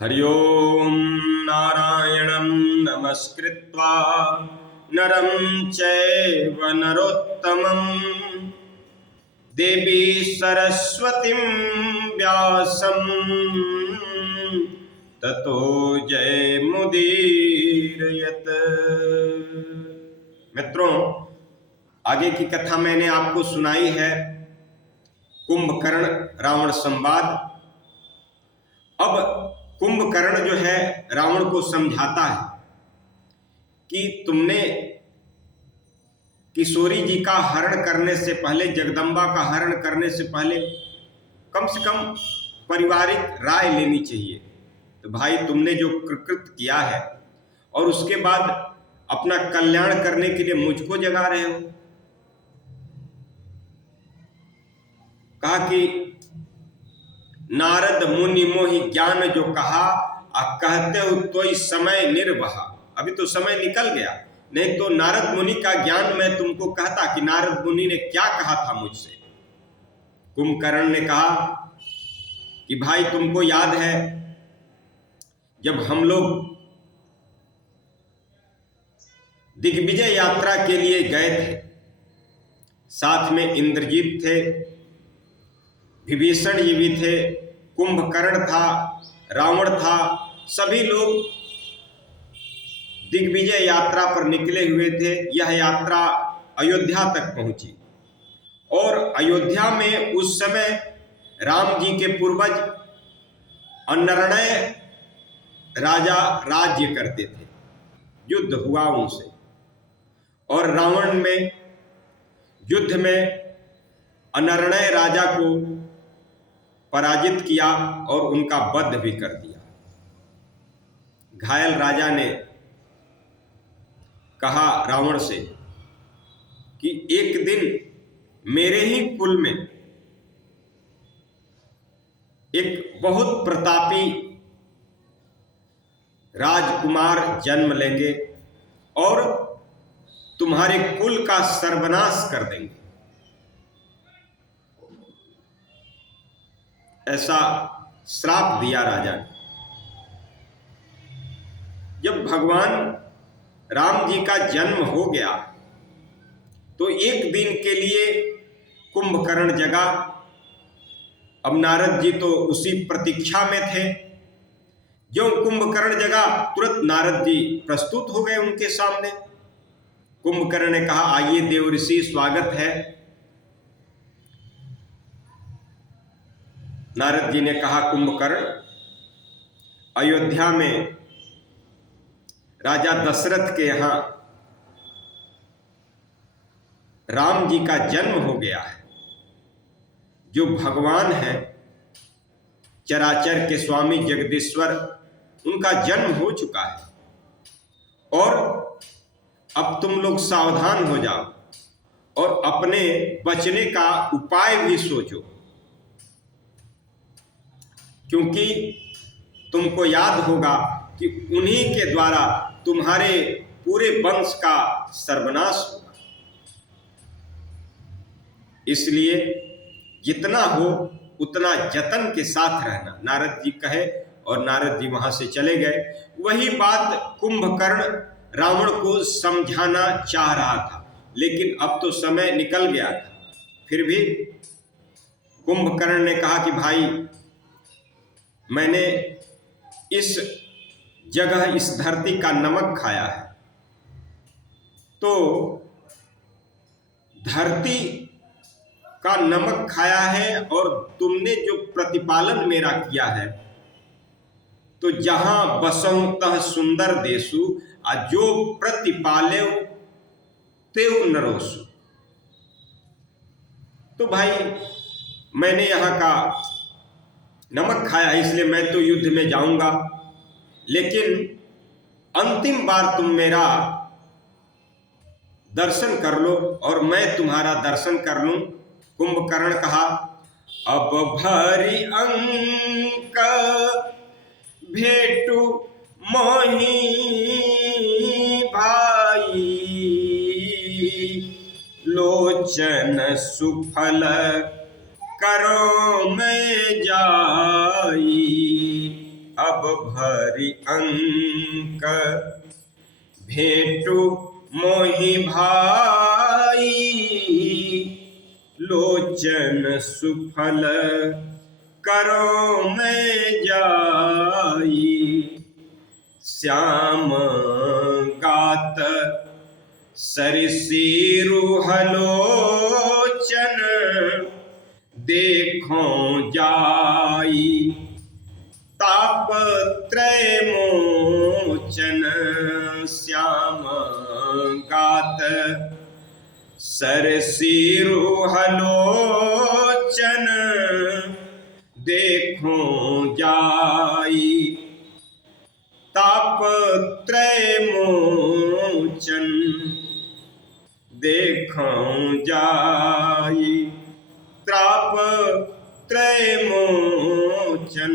हरि ओम नारायणं नमस्कृत्वा नरं चैव नरोत्तमं देवी सरस्वतीं व्यासं ततो जयमुदीरयत्। मित्रों, आगे की कथा मैंने आपको सुनाई है, कुंभकर्ण रावण संवाद। अब कुंभकर्ण जो है रावण को समझाता है कि तुमने किशोरी जी का हरण करने से पहले, जगदम्बा का हरण करने से पहले कम से कम पारिवारिक राय लेनी चाहिए। तो भाई, तुमने जो कृत्य किया है और उसके बाद अपना कल्याण करने के लिए मुझको जगा रहे हो। कहा कि नारद मुनि मोहि ज्ञान जो कहा, कहते हो तो समय निर्वहा। अभी तो समय निकल गया, नहीं तो नारद मुनि का ज्ञान मैं तुमको कहता कि नारद मुनि ने क्या कहा था मुझसे। कुंभकर्ण ने कहा कि भाई, तुमको याद है जब हम लोग दिग्विजय यात्रा के लिए गए थे, साथ में इंद्रजीत थे, विभीषण जी भी थे, कुंभकर्ण था, रावण था, सभी लोग दिग्विजय यात्रा पर निकले हुए थे। यह यात्रा अयोध्या तक पहुंची और अयोध्या में उस समय राम जी के पूर्वज अनर्णय राजा राज्य करते थे। युद्ध हुआ उनसे और रावण में युद्ध में अनर्णय राजा को पराजित किया और उनका वध भी कर दिया। घायल राजा ने कहा रावण से कि एक दिन मेरे ही कुल में एक बहुत प्रतापी राजकुमार जन्म लेंगे और तुम्हारे कुल का सर्वनाश कर देंगे। ऐसा श्राप दिया राजा ने। जब भगवान राम जी का जन्म हो गया तो एक दिन के लिए कुंभकर्ण जगा। अब नारद जी तो उसी प्रतीक्षा में थे। जो कुंभकर्ण जगा, तुरंत नारद जी प्रस्तुत हो गए उनके सामने। कुंभकर्ण ने कहा, आइए देवऋषि, स्वागत है। नारद जी ने कहा, कुंभकर्ण, अयोध्या में राजा दशरथ के यहां राम जी का जन्म हो गया है। जो भगवान है, चराचर के स्वामी जगदीश्वर, उनका जन्म हो चुका है और अब तुम लोग सावधान हो जाओ और अपने बचने का उपाय भी सोचो, क्योंकि तुमको याद होगा कि उन्हीं के द्वारा तुम्हारे पूरे वंश का सर्वनाश होगा। इसलिए जितना हो उतना जतन के साथ रहना, नारद जी कहे और नारद जी वहां से चले गए। वही बात कुंभकर्ण रावण को समझाना चाह रहा था, लेकिन अब तो समय निकल गया था। फिर भी कुंभकर्ण ने कहा कि भाई, मैंने इस जगह, इस धरती का नमक खाया है, तो धरती का नमक खाया है और तुमने जो प्रतिपालन मेरा किया है, तो जहां बसहु तह सुंदर देशु, जो प्रतिपाले तेउ नरोसु। तो भाई, मैंने यहाँ का नमक खाया है, इसलिए मैं तो युद्ध में जाऊंगा, लेकिन अंतिम बार तुम मेरा दर्शन कर लो और मैं तुम्हारा दर्शन कर लूं। कुंभकर्ण कहा, अब भरी अंक भेटू मोहि भाई, लोचन सुफल करो मैं जाई। अब अब भरी अंक, भेंटु मोहि भाई, लोचन सुफल करो मैं जाई। श्याम गात सरिसीरुहलोचन, देखो जाई तापत्रय मोचन। श्याम गात सरसीरुहलोचन, देखो जाई तापत्रय मोचन। देखो जाई तापत्रय मोचन।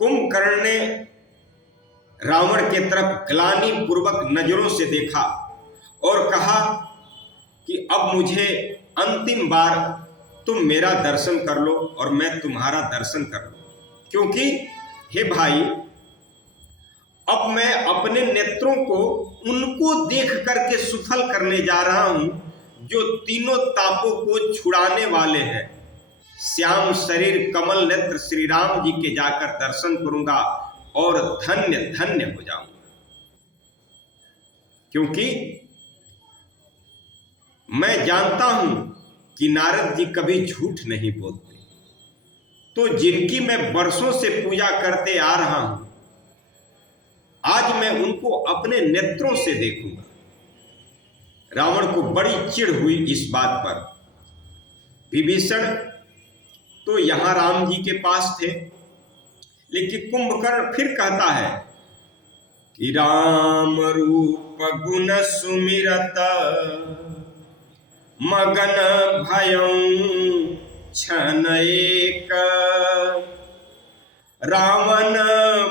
कुंभकर्ण ने रावण की तरफ ग्लानि पूर्वक नजरों से देखा और कहा कि अब मुझे अंतिम बार तुम मेरा दर्शन कर लो और मैं तुम्हारा दर्शन कर लूं, क्योंकि हे भाई, अब मैं अपने नेत्रों को उनको देख करके सुफल करने जा रहा हूं जो तीनों तापों को छुड़ाने वाले हैं। श्याम शरीर कमल नेत्र श्री राम जी के जाकर दर्शन करूंगा और धन्य धन्य हो जाऊंगा, क्योंकि मैं जानता हूं कि नारद जी कभी झूठ नहीं बोलते। तो जिनकी मैं वर्षों से पूजा करते आ रहा हूं, आज मैं उनको अपने नेत्रों से देखूंगा। रावण को बड़ी चिढ़ हुई इस बात पर। विभीषण तो यहां राम जी के पास थे, लेकिन कुंभकर्ण फिर कहता है कि राम रूप गुण सुमिरत, मगन भयं क्षण एक। रावण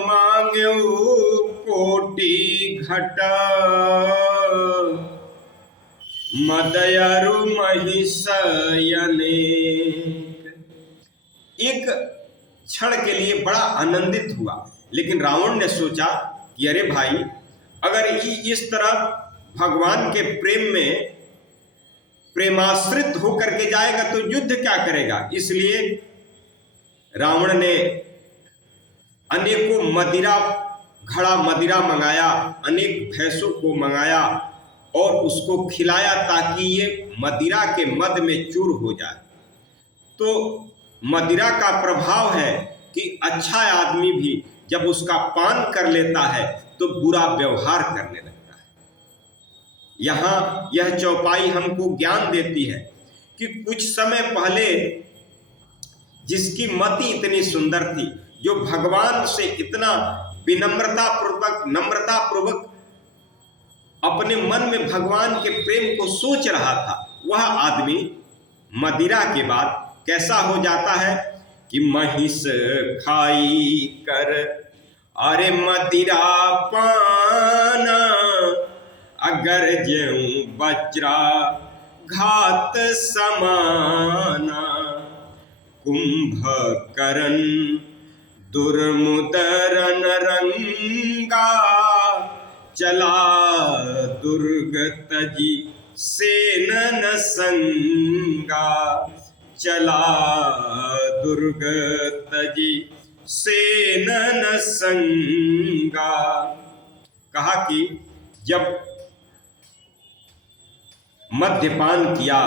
मांग्यो कोटि घट, मदयरु महिष अनेक। एक क्षण के लिए बड़ा आनंदित हुआ, लेकिन रावण ने सोचा कि अरे भाई, अगर इस तरह भगवान के प्रेम में प्रेमाश्रित होकर के जाएगा तो युद्ध क्या करेगा। इसलिए रावण ने अनेकों घड़ा मदिरा मंगाया, अनेक भैंसों को मंगाया और उसको खिलाया ताकि ये मदिरा के मद में चूर हो जाए। तो मदिरा का प्रभाव है कि अच्छा आदमी भी जब उसका पान कर लेता है तो बुरा व्यवहार करने लगता है। यहाँ यह चौपाई हमको ज्ञान देती है कि कुछ समय पहले जिसकी मति इतनी सुंदर थी, जो भगवान से इतना नम्रता पूर्वक अपने मन में भगवान के प्रेम को सोच रहा था, वह आदमी मदिरा के बाद कैसा हो जाता है कि महिष खाई कर अरे मदिरा पाना, अगर ज्यों वज्रा घात समाना। कुंभकर्ण दुर्मुदरन रंगा, चला दुर्ग तजी सेनन संगा। चला दुर्ग तजी सेनन संगा। कहा कि जब मद्यपान किया,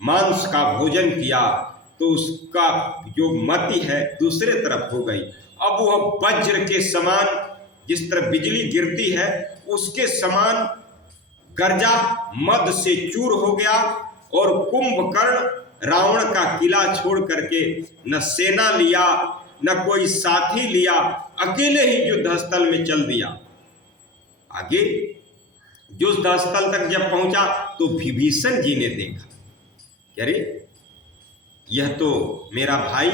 मांस का भोजन किया, तो उसका जो मति है दूसरे तरफ हो गई। अब वह वज्र के समान, जिस तरह बिजली गिरती है उसके समान गर्जा, मद से चूर हो गया। और कुंभकर्ण रावण का किला छोड़ करके न सेना लिया न कोई साथी लिया, अकेले ही युद्धस्थल में चल दिया। आगे युद्धस्थल तक जब पहुंचा तो विभीषण जी ने देखा कि अरे यह तो मेरा भाई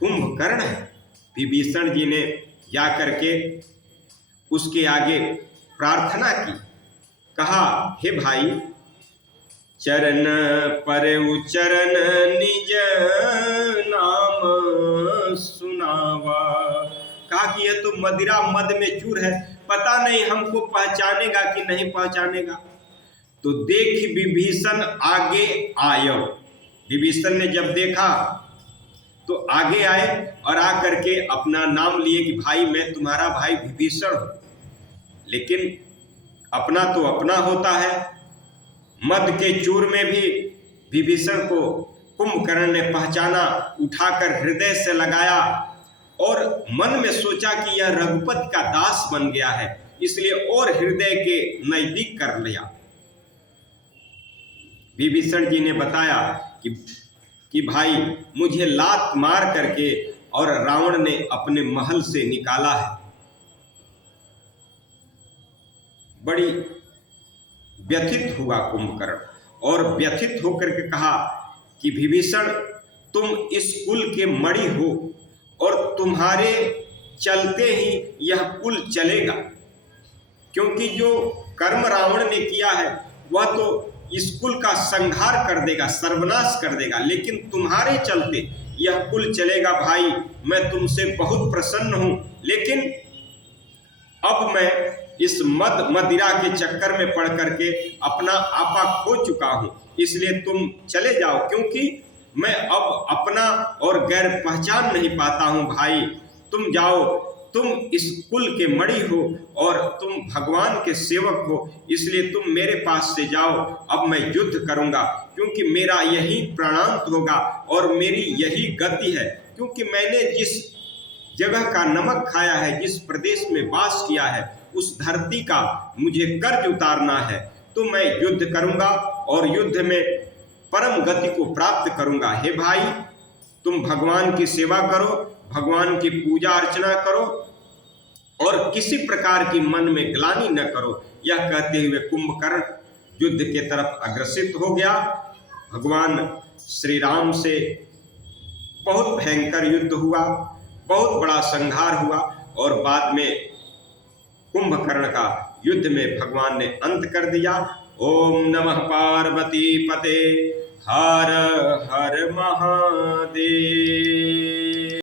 कुंभकर्ण है। विभीषण जी ने जाकर के उसके आगे प्रार्थना की, कहा हे भाई, चरण पर उचरण निज नाम सुनाई। पहचावा। कहा कि यह तो मदिरा मद में चूर है, पता नहीं हमको पहचानेगा कि नहीं पहचानेगा। तो देख विभीषण आगे आयो। विभीषण ने जब देखा तो आगे आए और आकर के अपना नाम लिए कि भाई मैं तुम्हारा भाई विभीषण हूं। लेकिन अपना तो अपना होता है। मद के चूर में भी विभीषण को कुंभकर्ण ने पहचाना, उठाकर हृदय से लगाया और मन में सोचा कि यह रघुपति का दास बन गया है, इसलिए और हृदय के नजदीक कर लिया। विभीषण जी ने बताया कि भाई मुझे लात मार करके और रावण ने अपने महल से निकाला है। बड़ी व्यथित हुआ कुंभकर्ण और व्यथित होकर के कहा कि विभीषण तुम इस कुल के मणि हो और तुम्हारे चलते ही यह कुल चलेगा, क्योंकि जो कर्म रावण ने किया है वह तो इस कुल का संहार कर देगा, सर्वनाश कर देगा, लेकिन तुम्हारे चलते यह कुल चलेगा। भाई मैं तुमसे बहुत प्रसन्न हूं, लेकिन अब मैं इस मदिरा के चक्कर में पड़ करके अपना आपा खो चुका हूं, इसलिए तुम चले जाओ, क्योंकि मैं अब अपना और गैर पहचान नहीं पाता हूं। भाई तुम जाओ, तुम इस कुल के मणि हो और तुम भगवान के सेवक हो, इसलिए तुम मेरे पास से जाओ। अब मैं युद्ध करूंगा, क्योंकि मेरा यही प्राणांत होगा और मेरी यही गति है, क्योंकि मैंने जिस जगह का नमक खाया है, जिस प्रदेश में वास किया है, उस धरती का मुझे कर्ज उतारना है। तो मैं युद्ध करूंगा और युद्ध में परम गति को प्राप्त करूंगा। हे भाई तुम भगवान की सेवा करो, भगवान की पूजा अर्चना करो और किसी प्रकार की मन में ग्लानि न करो। यह कहते हुए कुंभकर्ण युद्ध के तरफ अग्रसित हो गया। भगवान श्री राम से बहुत भयंकर युद्ध हुआ, बहुत बड़ा संहार हुआ और बाद में कुंभकर्ण का युद्ध में भगवान ने अंत कर दिया। ओम नमः पार्वती पते हर हर महादेव।